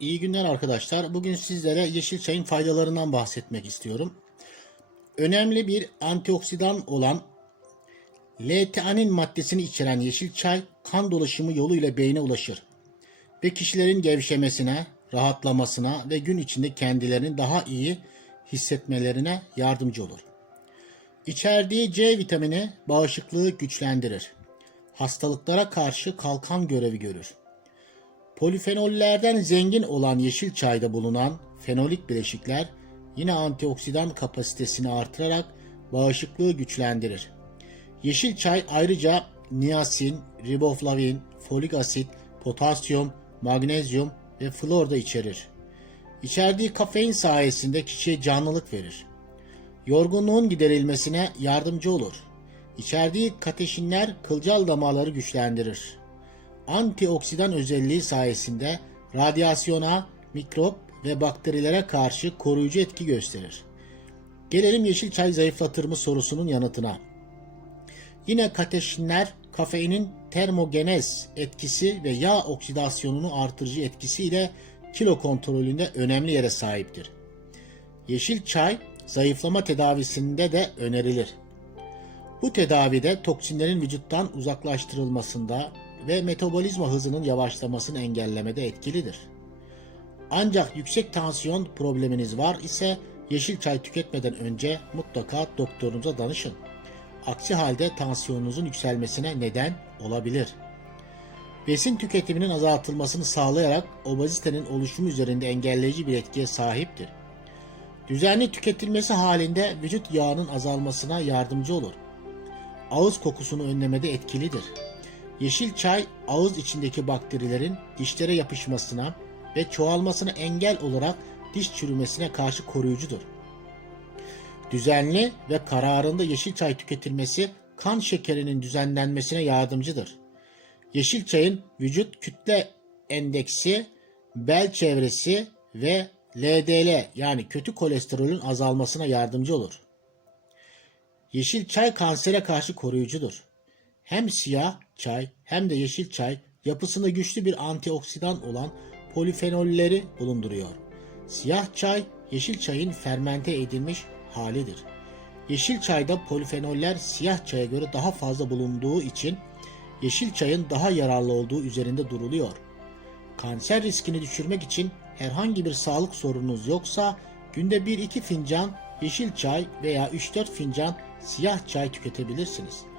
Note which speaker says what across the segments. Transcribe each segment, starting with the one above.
Speaker 1: İyi günler arkadaşlar. Bugün sizlere yeşil çayın faydalarından bahsetmek istiyorum. Önemli bir antioksidan olan L-teanin maddesini içeren yeşil çay kan dolaşımı yoluyla beyne ulaşır ve kişilerin gevşemesine, rahatlamasına ve gün içinde kendilerini daha iyi hissetmelerine yardımcı olur. İçerdiği C vitamini bağışıklığı güçlendirir. Hastalıklara karşı kalkan görevi görür. Polifenollerden zengin olan yeşil çayda bulunan fenolik bileşikler yine antioksidan kapasitesini artırarak bağışıklığı güçlendirir. Yeşil çay ayrıca niasin, riboflavin, folik asit, potasyum, magnezyum ve flor da içerir. İçerdiği kafein sayesinde kişiye canlılık verir. Yorgunluğun giderilmesine yardımcı olur. İçerdiği kateşinler kılcal damarları güçlendirir antioksidan özelliği sayesinde radyasyona, mikrop ve bakterilere karşı koruyucu etki gösterir. Gelelim yeşil çay zayıflatır mı sorusunun yanıtına. Yine kateşinler kafeinin termogenez etkisi ve yağ oksidasyonunu artırıcı etkisiyle kilo kontrolünde önemli yere sahiptir. Yeşil çay zayıflama tedavisinde de önerilir. Bu tedavide toksinlerin vücuttan uzaklaştırılmasında ve metabolizma hızının yavaşlamasını engellemede etkilidir. Ancak yüksek tansiyon probleminiz var ise yeşil çay tüketmeden önce mutlaka doktorunuza danışın. Aksi halde tansiyonunuzun yükselmesine neden olabilir. Besin tüketiminin azaltılmasını sağlayarak obezitenin oluşumu üzerinde engelleyici bir etkiye sahiptir. Düzenli tüketilmesi halinde vücut yağının azalmasına yardımcı olur. Ağız kokusunu önlemede etkilidir. Yeşil çay ağız içindeki bakterilerin dişlere yapışmasına ve çoğalmasına engel olarak diş çürümesine karşı koruyucudur. Düzenli ve kararında yeşil çay tüketilmesi kan şekerinin düzenlenmesine yardımcıdır. Yeşil çayın vücut kütle endeksi, bel çevresi ve LDL yani kötü kolesterolün azalmasına yardımcı olur. Yeşil çay kansere karşı koruyucudur. Hem siyah çay hem de yeşil çay yapısında güçlü bir antioksidan olan polifenolleri bulunduruyor. Siyah çay yeşil çayın fermente edilmiş halidir. Yeşil çayda polifenoller siyah çaya göre daha fazla bulunduğu için yeşil çayın daha yararlı olduğu üzerinde duruluyor. Kanser riskini düşürmek için herhangi bir sağlık sorununuz yoksa günde 1-2 fincan yeşil çay veya 3-4 fincan siyah çay tüketebilirsiniz.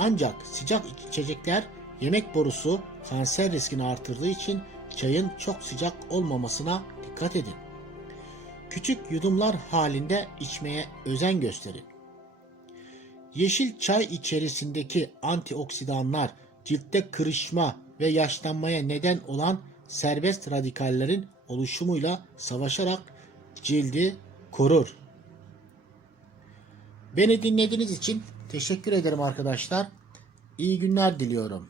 Speaker 1: Ancak sıcak içecekler yemek borusu kanser riskini artırdığı için çayın çok sıcak olmamasına dikkat edin. Küçük yudumlar halinde içmeye özen gösterin. Yeşil çay içerisindeki antioksidanlar ciltte kırışma ve yaşlanmaya neden olan serbest radikallerin oluşumuyla savaşarak cildi korur. Beni dinlediğiniz için teşekkür ederim arkadaşlar. İyi günler diliyorum.